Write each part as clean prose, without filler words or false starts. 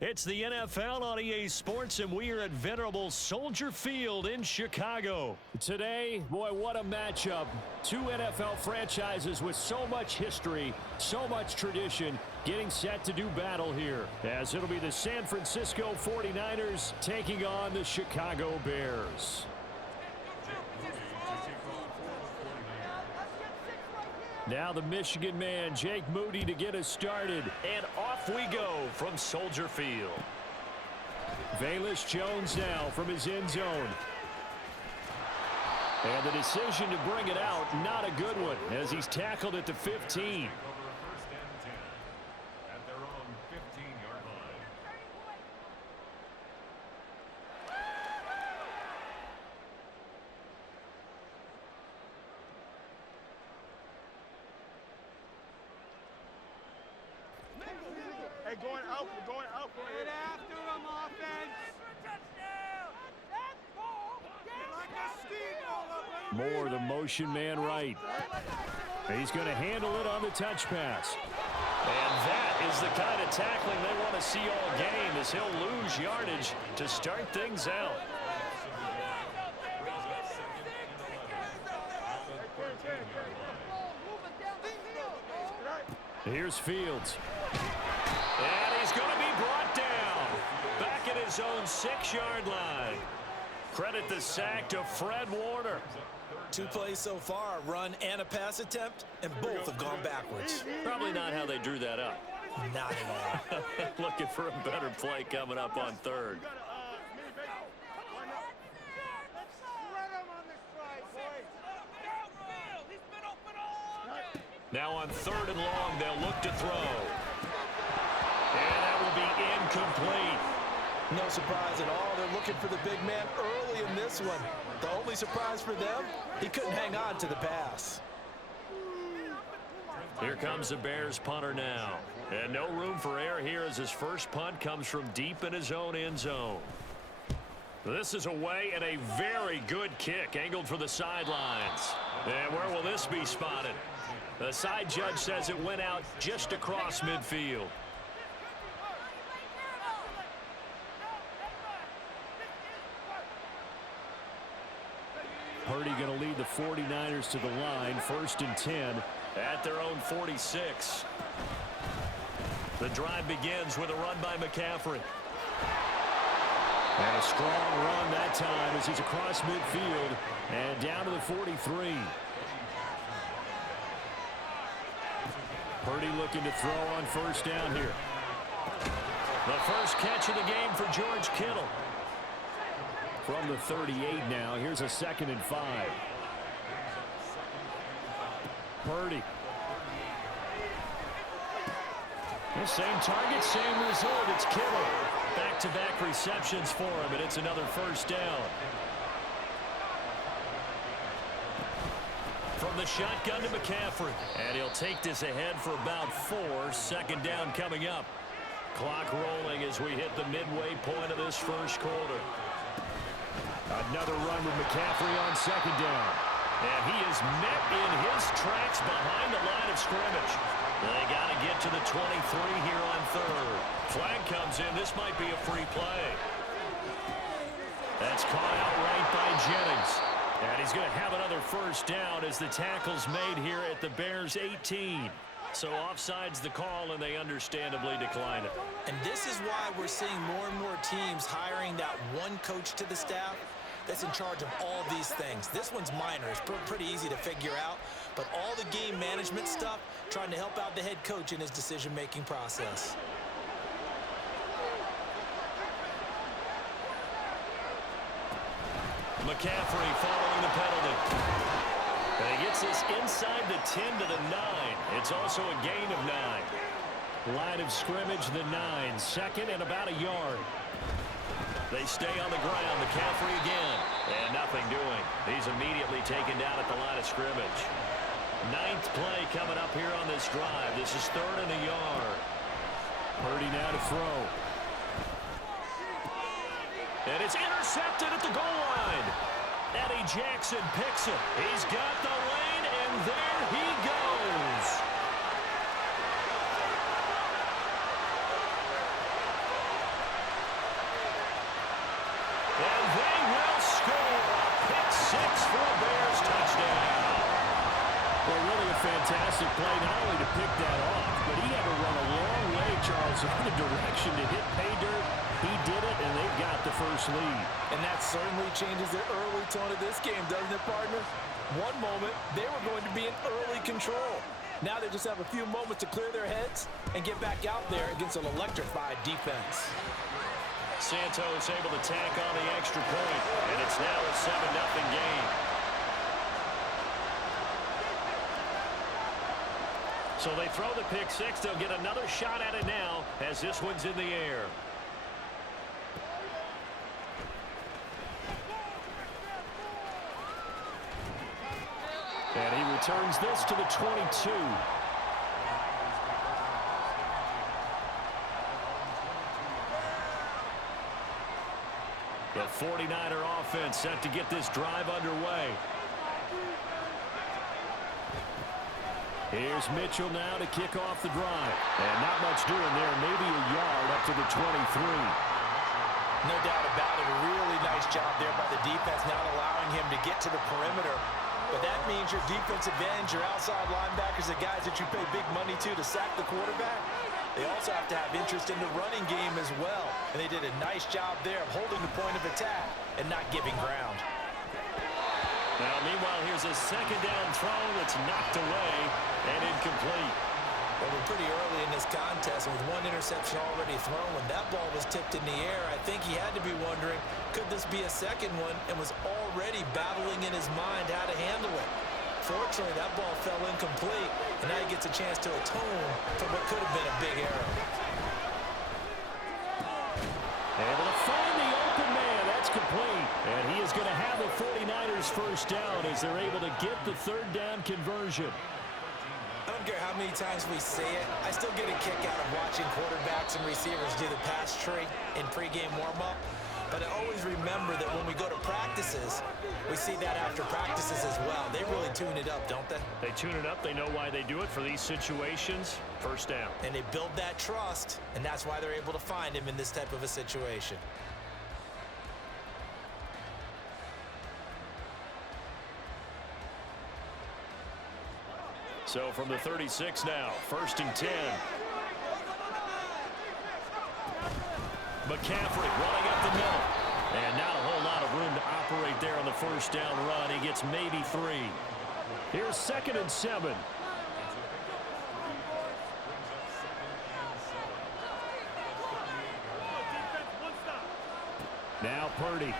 It's the NFL on EA Sports, and we are at venerable Soldier Field in Chicago. Today, boy, what a matchup. Two NFL franchises with so much history, so much tradition, getting set to do battle here, as it'll be the San Francisco 49ers taking on the Chicago Bears. Now the Michigan man, Jake Moody, to get us started. And off we go from Soldier Field. Velus Jones now from his end zone. And the decision to bring it out, not a good one, as he's tackled at the 15. First and 10 at their own 15-yard line. Hey, going out, we're going out. Get after him, offense. Moore, the motion man right. He's going to handle it on the touch pass. And that is the kind of tackling they want to see all game, as he'll lose yardage to start things out. Here's Fields. And he's going to be brought down. Back at his own 6-yard line. Credit the sack to Fred Warner. 2 plays so far, a run and a pass attempt, and both have gone backwards. Probably not how they drew that up. Not at all. Looking for a better play coming up on third. Now on 3rd and long, they'll look to throw. And that will be incomplete. No surprise at all. They're looking for the big man early in this one. The only surprise for them, he couldn't hang on to the pass. Here comes the Bears punter now. And no room for error here, as his first punt comes from deep in his own end zone. This is away, and a very good kick angled for the sidelines. And where will this be spotted? The side judge says it went out just across midfield. Purdy going to lead the 49ers to the line, 1st and 10 at their own 46. The drive begins with a run by McCaffrey. And a strong run that time as he's across midfield and down to the 43. Purdy looking to throw on 1st down here. The first catch of the game for George Kittle. From the 38 now, here's a 2nd and 5. Purdy. The same target, same result. It's Kittle. Back-to-back receptions for him, and it's another 1st down. From the shotgun to McCaffrey. And he'll take this ahead for about 4. 2nd down coming up. Clock rolling as we hit the midway point of this first quarter. Another run with McCaffrey on 2nd down. And he is met in his tracks behind the line of scrimmage. They got to get to the 23 here on 3rd. Flag comes in. This might be a free play. That's caught outright by Jennings. And he's going to have another 1st down as the tackle's made here at the Bears' 18. So offside's the call, and they understandably decline it. And this is why we're seeing more and more teams hiring that one coach to the staff that's in charge of all these things. This one's minor. It's pretty easy to figure out. But all the game management stuff, trying to help out the head coach in his decision-making process. McCaffrey following the penalty. And he gets this inside the 10 to the 9. It's also a gain of 9. Line of scrimmage, the 9. 2nd and about a yard. They stay on the ground. McCaffrey again. And nothing doing. He's immediately taken down at the line of scrimmage. 9th play coming up here on this drive. This is 3rd and a yard. Purdy now to throw. And it's intercepted at the goal line. Eddie Jackson picks it. He's got the lane, and there he goes. score. Pick six for a Bears touchdown. Well, really a fantastic play, not only to pick that off, but he had to run a long way, Charles, in the direction to hit pay dirt. He did it, and they've got the first lead. And that certainly changes the early tone of this game, doesn't it, partner? One moment, they were going to be in early control. Now they just have a few moments to clear their heads and get back out there against an electrified defense. Santos able to tack on the extra point, and it's now a 7-0 game. So they throw the pick six. They'll get another shot at it now as this one's in the air. And he returns this to the 22. The 49er offense set to get this drive underway. Here's Mitchell now to kick off the drive. And not much doing there. Maybe a yard up to the 23. No doubt about it. A really nice job there by the defense, not allowing him to get to the perimeter. But that means your defensive ends, your outside linebackers, the guys that you pay big money to sack the quarterback, they also have to have interest in the running game as well. And they did a nice job there of holding the point of attack and not giving ground. Now, meanwhile, here's a second down throw that's knocked away and incomplete. Well, we're pretty early in this contest, and with one interception already thrown, when that ball was tipped in the air, I think he had to be wondering, could this be a second one, and was already battling in his mind how to handle it. Fortunately, that ball fell incomplete, and now he gets a chance to atone for what could have been a big error. Able to find the open man. That's complete. And he is going to have the 49ers first down as they're able to get the third down conversion. I don't care how many times we say it, I still get a kick out of watching quarterbacks and receivers do the pass tree in pregame warm-up. But I always remember that when we go to practices, we see that after practices as well. They really tune it up, don't they? They tune it up. They know why they do it for these situations. First down. And they build that trust, and that's why they're able to find him in this type of a situation. So from the 36 now, 1st and 10. McCaffrey running up the middle. And not a whole lot of room to operate there on the first down run. He gets maybe 3. Here's 2nd and 7. Now Purdy.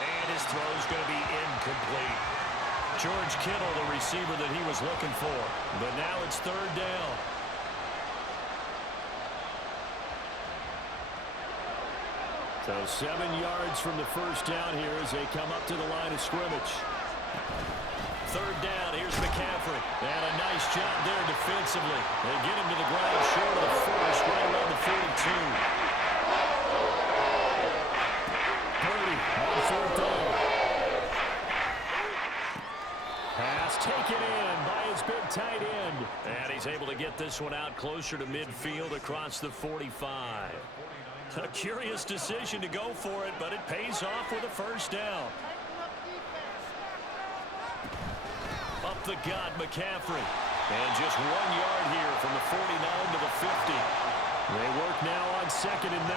And his throw's going to be incomplete. George Kittle, the receiver that he was looking for. But now it's 3rd down. So 7 yards from the first down here as they come up to the line of scrimmage. 3rd down, here's McCaffrey. And a nice job there defensively. They get him to the ground short of the first, right around the 42. Purdy on 4th down. Pass taken in by his big tight end. And he's able to get this one out closer to midfield across the 45. A curious decision to go for it, but it pays off with a first down. Up the gut, McCaffrey. And just 1 yard here from the 49 to the 50. They work now on 2nd and 9.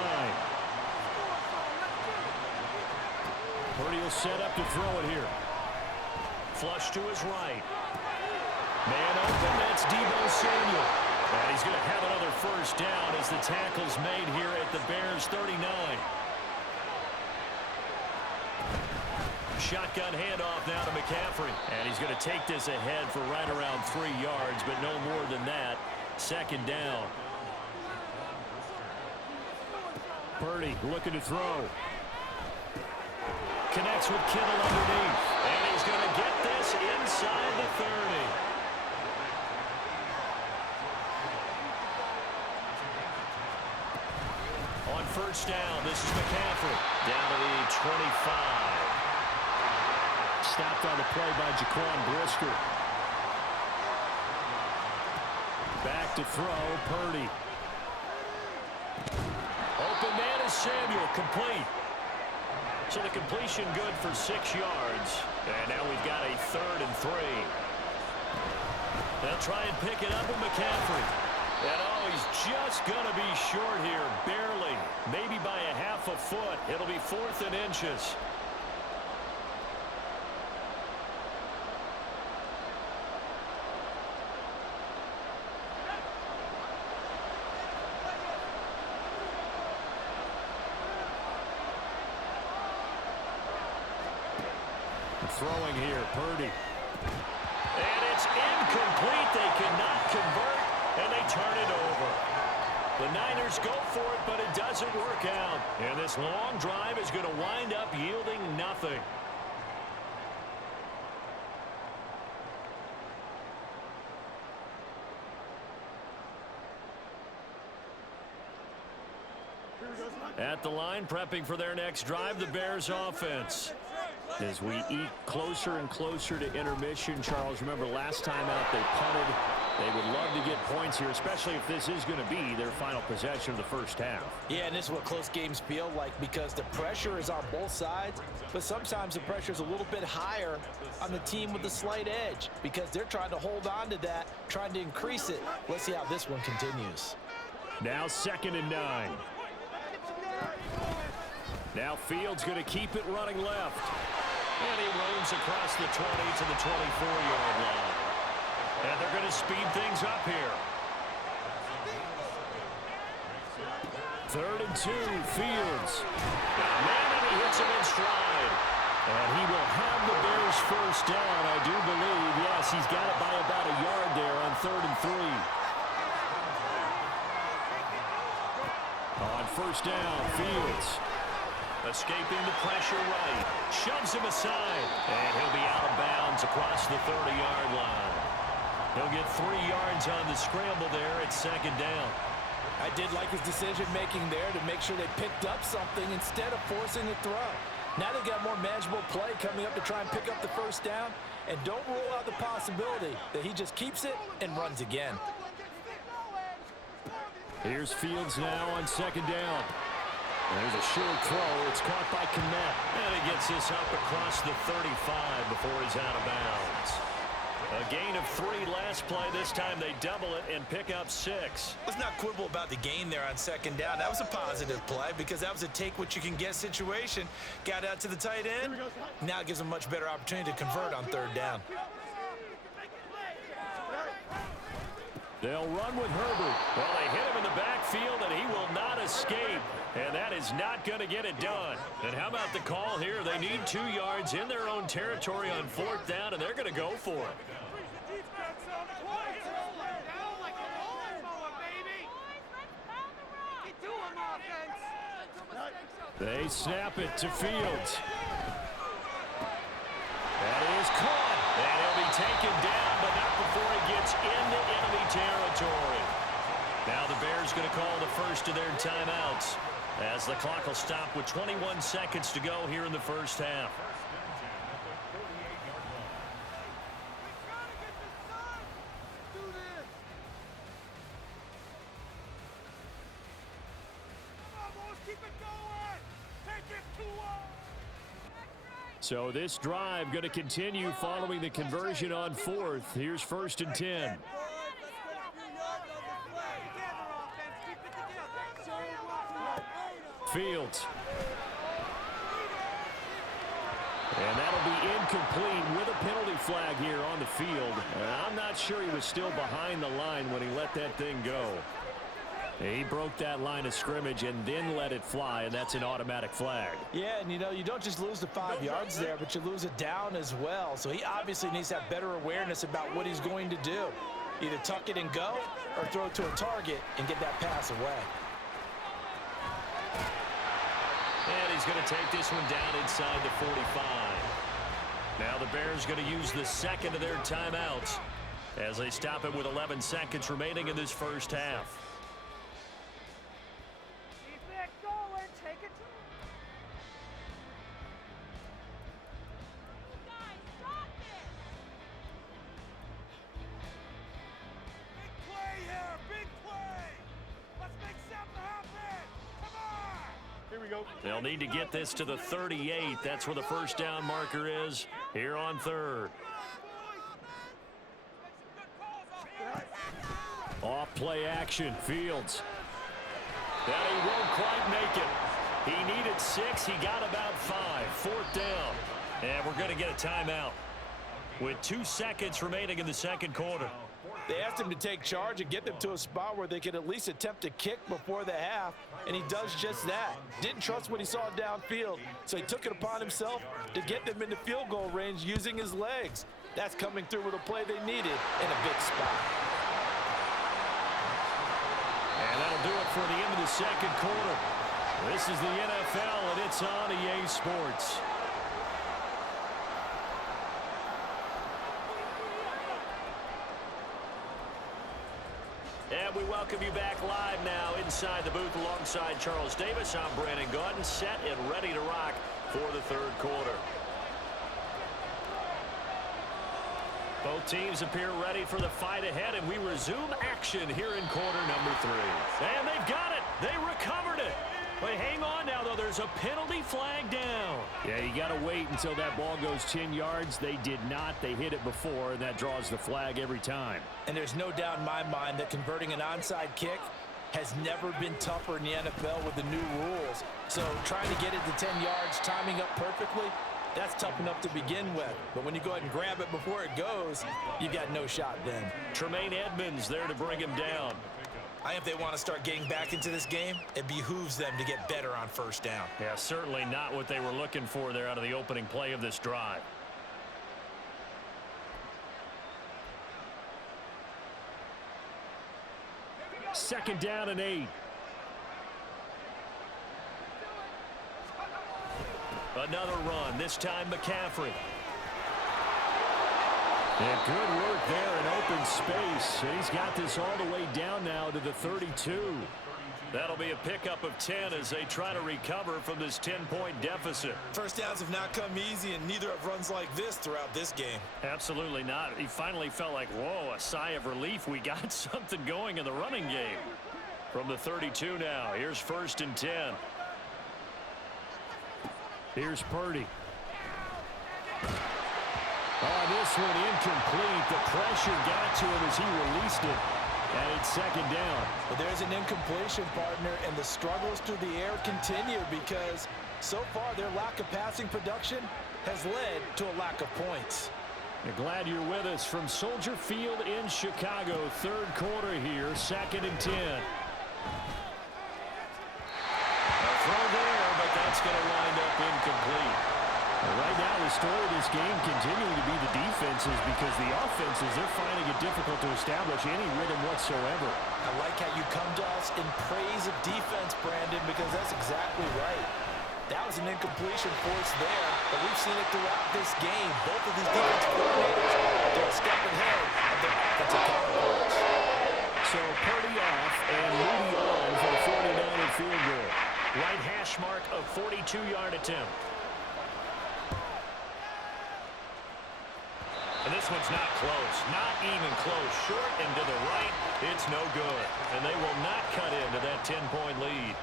Purdy will set up to throw it here. Flush to his right. Man open, that's Deebo Samuel. And he's going to have another first down as the tackle's made here at the Bears 39. Shotgun handoff now to McCaffrey. And he's going to take this ahead for right around 3 yards, but no more than that. 2nd down. Purdy looking to throw. Connects with Kittle underneath. And he's going to get this inside the 30. On first down, this is McCaffrey. Down to the 25. Stopped on the play by Jaquan Brisker. Back to throw, Purdy. Open man is Samuel, complete. So the completion good for 6 yards. And now we've got a 3rd and 3. They'll try and pick it up with McCaffrey. And oh, he's just going to be short here, barely. Maybe by a half a foot. It'll be 4th and inches. Throwing here, Purdy. And it's incomplete. They cannot convert, and they turn it over. The Niners go for it, but it doesn't work out. And this long drive is going to wind up yielding nothing. At the line, prepping for their next drive, the Bears offense. As we eat closer and closer to intermission, Charles, remember last time out they punted. They would love to get points here, especially if this is going to be their final possession of the first half. Yeah, and this is what close games feel like because the pressure is on both sides, but sometimes the pressure is a little bit higher on the team with the slight edge because they're trying to hold on to that, trying to increase it. Let's see how this one continues. Now 2nd and 9. Now Fields going to keep it running left. And he roams across the 20 to the 24-yard line. And they're going to speed things up here. 3rd and 2, Fields. Man, and he hits him in stride. And he will have the Bears first down, I do believe. Yes, he's got it by about a yard there on 3rd and 3. On first down, Fields. Escaping the pressure right. Shoves him aside. And he'll be out of bounds across the 30-yard line. He'll get 3 yards on the scramble there at 2nd down. I did like his decision-making there to make sure they picked up something instead of forcing the throw. Now they've got more manageable play coming up to try and pick up the first down. And don't rule out the possibility that he just keeps it and runs again. Here's Fields now on 2nd down. There's a short throw. It's caught by Kmet. And he gets this up across the 35 before he's out of bounds. A gain of 3 last play. This time they double it and pick up 6. Let's not quibble about the gain there on 2nd down. That was a positive play because that was a take-what-you-can-get situation. Got out to the tight end. Now it gives them a much better opportunity to convert on 3rd down. They'll run with Herbert. Well, they hit him in the backfield, and he will not escape. And that is not going to get it done. And how about the call here? They need 2 yards in their own territory on 4th down, and they're going to go for it. They snap it to Fields. That is caught. And he'll be taken down, but not before he gets into enemy territory. Now the Bears going to call the first of their timeouts as the clock will stop with 21 seconds to go here in the first half. So this drive going to continue following the conversion on 4th. Here's 1st and 10. Fields. And that'll be incomplete with a penalty flag here on the field. I'm not sure he was still behind the line when he let that thing go. He broke that line of scrimmage and then let it fly, and that's an automatic flag. Yeah, and you don't just lose the 5 yards there, but you lose it down as well. So he obviously needs to have better awareness about what he's going to do. Either tuck it and go or throw it to a target and get that pass away. And he's going to take this one down inside the 45. Now the Bears going to use the second of their timeouts as they stop it with 11 seconds remaining in this first half. They'll need to get this to the 38. That's where the first down marker is here on third. Off play action, Fields. And he won't quite make it. He needed 6. He got about 5. Fourth down. And we're going to get a timeout with 2 seconds remaining in the second quarter. They asked him to take charge and get them to a spot where they could at least attempt a kick before the half, and he does just that. Didn't trust what he saw downfield, so he took it upon himself to get them into field goal range using his legs. That's coming through with a play they needed in a big spot. And that'll do it for the end of the second quarter. This is the NFL, and it's on EA Sports. And we welcome you back live now inside the booth alongside Charles Davis. I'm Brandon Gaudin, set and ready to rock for the third quarter. Both teams appear ready for the fight ahead, and we resume action here in quarter number 3. And they've got it. They recovered it. But hang on now, though. There's a penalty flag down. Yeah, you got to wait until that ball goes 10 yards. They did not. They hit it before, and that draws the flag every time. And there's no doubt in my mind that converting an onside kick has never been tougher in the NFL with the new rules. So trying to get it to 10 yards, timing up perfectly, that's tough enough to begin with. But when you go ahead and grab it before it goes, you got no shot then. Tremaine Edmonds there to bring him down. I think if they want to start getting back into this game, it behooves them to get better on first down. Yeah, certainly not what they were looking for there out of the opening play of this drive. Second down and 8. Another run, this time McCaffrey. And good work there in open space. And he's got this all the way down now to the 32. That'll be a pickup of 10 as they try to recover from this 10-point deficit. First downs have not come easy, and neither have runs like this throughout this game. Absolutely not. He finally felt like, whoa, a sigh of relief. We got something going in the running game. From the 32 now, here's 1st and 10. Here's Purdy. Oh, this one incomplete. The pressure got to him as he released it. And it's second down. But there's an incompletion, partner, and the struggles through the air continue because so far their lack of passing production has led to a lack of points. We're glad you're with us from Soldier Field in Chicago. Third quarter here, 2nd and 10. A throw there, but that's going to wind up incomplete. Right now, the story of this game continuing to be the defenses because the offenses, they're finding it difficult to establish any rhythm whatsoever. I like how you come to us in praise of defense, Brandon, because that's exactly right. That was an incompletion force there, but we've seen it throughout this game. Both of these defensive coordinators, they're a step ahead of their offensive counterparts. So Purdy off and Moody on for the 49er field goal. Right hash mark of 42-yard attempt. And this one's not close. Not even close. Short and to the right. It's no good. And they will not cut into that 10-point lead.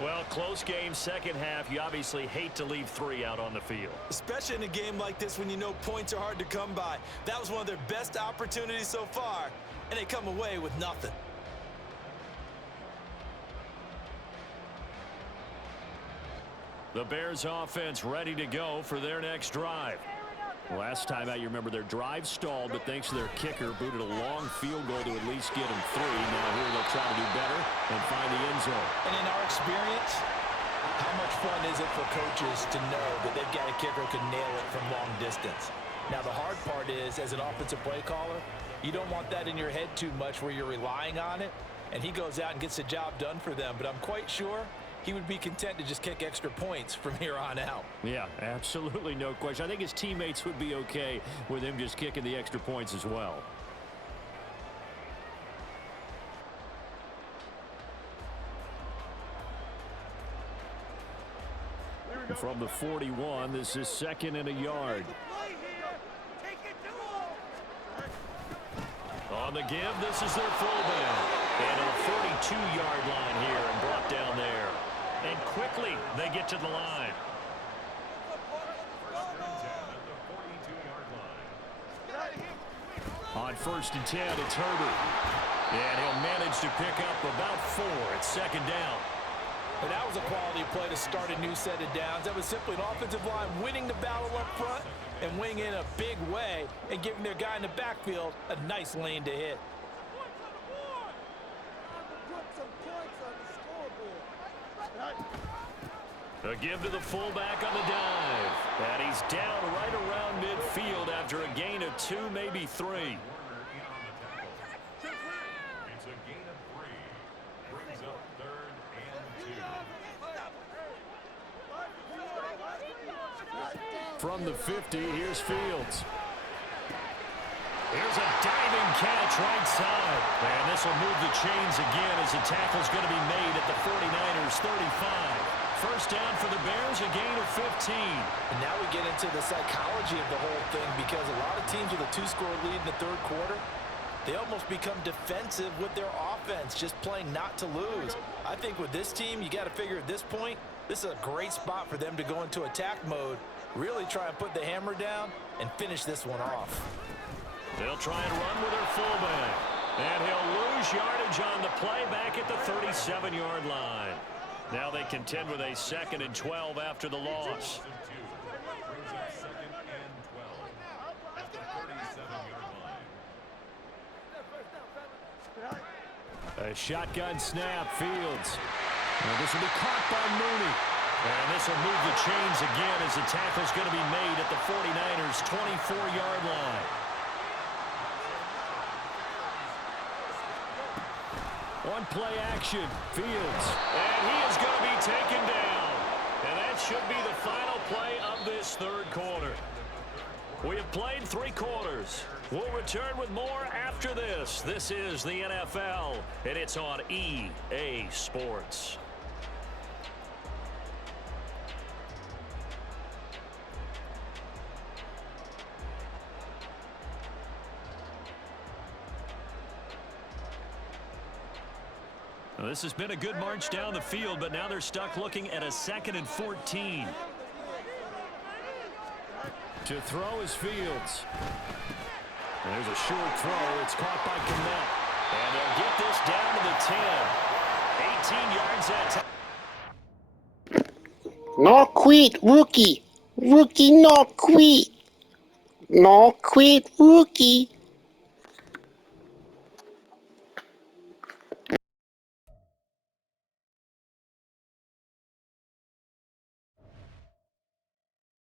Well, close game, second half. You obviously hate to leave 3 out on the field. Especially in a game like this when you know points are hard to come by. That was one of their best opportunities so far, and they come away with nothing. The Bears offense ready to go for their next drive. Last time out, you remember their drive stalled, but thanks to their kicker, booted a long field goal to at least get them 3. Now here they'll try to do better and find the end zone. And in our experience, how much fun is it for coaches to know that they've got a kicker who can nail it from long distance? Now the hard part is, as an offensive play caller, you don't want that in your head too much where you're relying on it, and he goes out and gets the job done for them. But I'm quite sure he would be content to just kick extra points from here on out. Yeah, absolutely no question. I think his teammates would be okay with him just kicking the extra points as well. From the 41, this is 2nd and a yard. On the give, this is their fullback. And a 42-yard line here and brought down there. And quickly, they to the line. On 1st and 10, it's Herbert. And he'll manage to pick up about 4 at 2nd down. And that was a quality play to start a new set of downs. That was simply an offensive line winning the battle up front and winning in a big way and giving their guy in the backfield a nice lane to hit. A give to the fullback on the dive. And he's down right around midfield after a gain of 2, maybe 3. It's a gain of 3. Brings up 3rd and 2. From the 50, here's Fields. Here's a diving catch right side. And this will move the chains again as the tackle's going to be made at the 49ers 35. First down for the Bears, a gain of 15. And now we get into the psychology of the whole thing, because a lot of teams with a 2-score lead in the 3rd quarter, they almost become defensive with their offense, just playing not to lose. I think with this team, you got to figure at this point, this is a great spot for them to go into attack mode, really try and put the hammer down and finish this one off. They'll try and run with their fullback. And he'll lose yardage on the play back at the 37-yard line. Now they contend with a 2nd and 12 after the loss. Brings up 2nd and 12 at the 37-yard line. A shotgun snap, Fields. Now this will be caught by Mooney. And this will move the chains again as the tackle's going to be made at the 49ers 24-yard line. One play action, Fields. And he is going to be taken down. And that should be the final play of this 3rd quarter. We have played 3 quarters. We'll return with more after this. This is the NFL, and it's on EA Sports. Well, this has been a good march down the field, but now they're stuck looking at a 2nd and 14. To throw is Fields. There's a short throw. It's caught by Connect. And they'll get this down to the 10. 18 yards that time. No quit, rookie. Rookie, no quit. No quit, rookie.